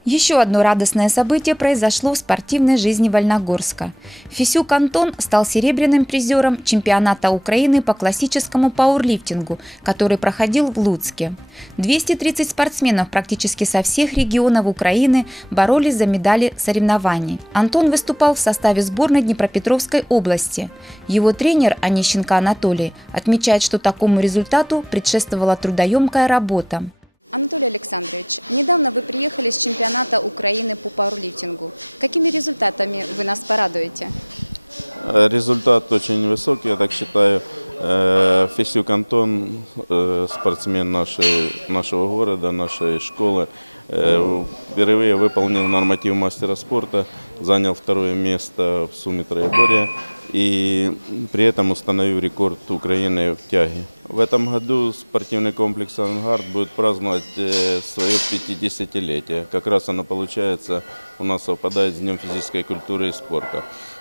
Еще одно радостное событие произошло в спортивной жизни Вольногорска. Фисюк Антон стал серебряным призером чемпионата Украины по классическому пауэрлифтингу, который проходил в Луцке. 230 спортсменов практически со всех регионов Украины боролись за медали соревнований. Антон выступал в составе сборной Днепропетровской области. Его тренер Онищенко Анатолий отмечает, что такому результату предшествовала трудоемкая работа. Анатолий Александрович, недавно вы приехали с чемпионата Украины по пауэрлифтингу. Какими результатами вы нас порадуете? Результат очень высокий, я так считаю. Фисюк Антон, спортсмен нашего города, нашей школы, впервые выполнил норматив мастера спорта, занял второе место в сумме троеборья и при этом установил рекорд Украины в тяге. В этом году спортивный комплекс «Авангард» будет праздновать свое 50-летие. Как раз оно получается, у нас совпадает с Днем физической культуры и спорта.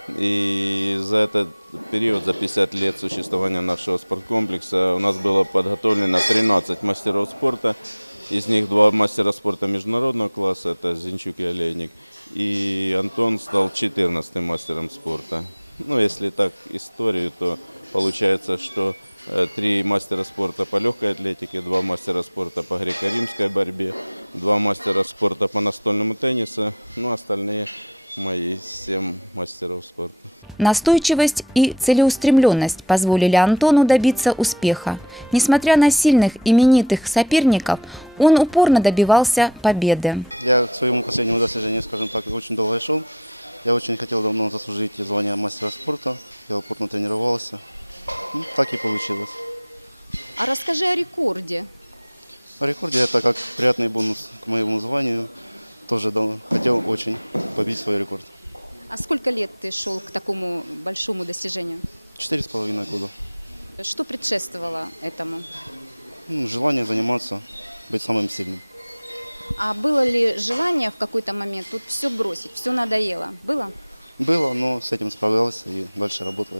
И за этот период, за 50 лет существования нашего спорткомплекса, у нас было подготовлено 13 мастеров спорта. Из них 2 мастера спорта международного класса, это Зинчук и Олейник. И Антон стал 14-м мастером спорта. Ну, если так историю, то получается, что 3 мастера спорта по легкой атлетике, 2 мастера спорта по греко-римской борьбе, 2 мастера спорта по настольному теннису, ну, остальные мои 7 мастеров спорта. Настойчивость и целеустремленность позволили Антону добиться успеха. Несмотря на сильных, именитых соперников, он упорно добивался победы. Я к своему последнему достижению, скажем так, очень долго шел. Я очень хотел давно заслужить звание мастера спорта. Я упорно тренировался. Ну, так и получилось. А расскажи о рекорде. О рекорде это как приятный бонус к моему званию. Тоже хотел очень побить свой рекорд. А сколько лет ты шел к такому большому достижению? 4,5 года. Что предшествовало этому? Желание заниматься, быть самым сильным. А было ли желание в какой-то момент тут все бросить, все надоело? Было? Было, но с этим справлялся и дальше работал.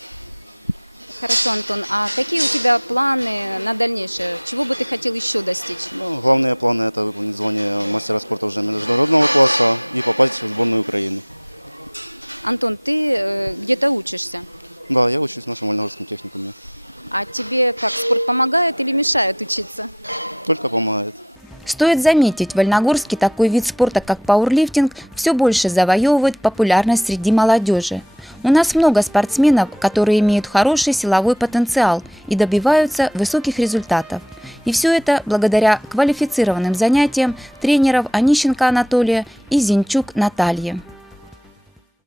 Хорошо, Антон. А какие у тебя планы на дальнейшее? Чего бы ты хотел еще достичь? Ну, главные планы – это выполнить звание мастера спорта уже международного класса и попасть в сборную Украины. Антон, ты где-то учишься? Да, я учусь в нашем Вольногорском техникуме. А тебе как, спорт помогает или мешает учиться? Только помогает. Стоит заметить, в Вольногорске такой вид спорта, как пауэрлифтинг, все больше завоевывает популярность среди молодежи. У нас много спортсменов, которые имеют хороший силовой потенциал и добиваются высоких результатов. И все это благодаря квалифицированным занятиям тренеров Онищенко Анатолия и Зинчук Натальи.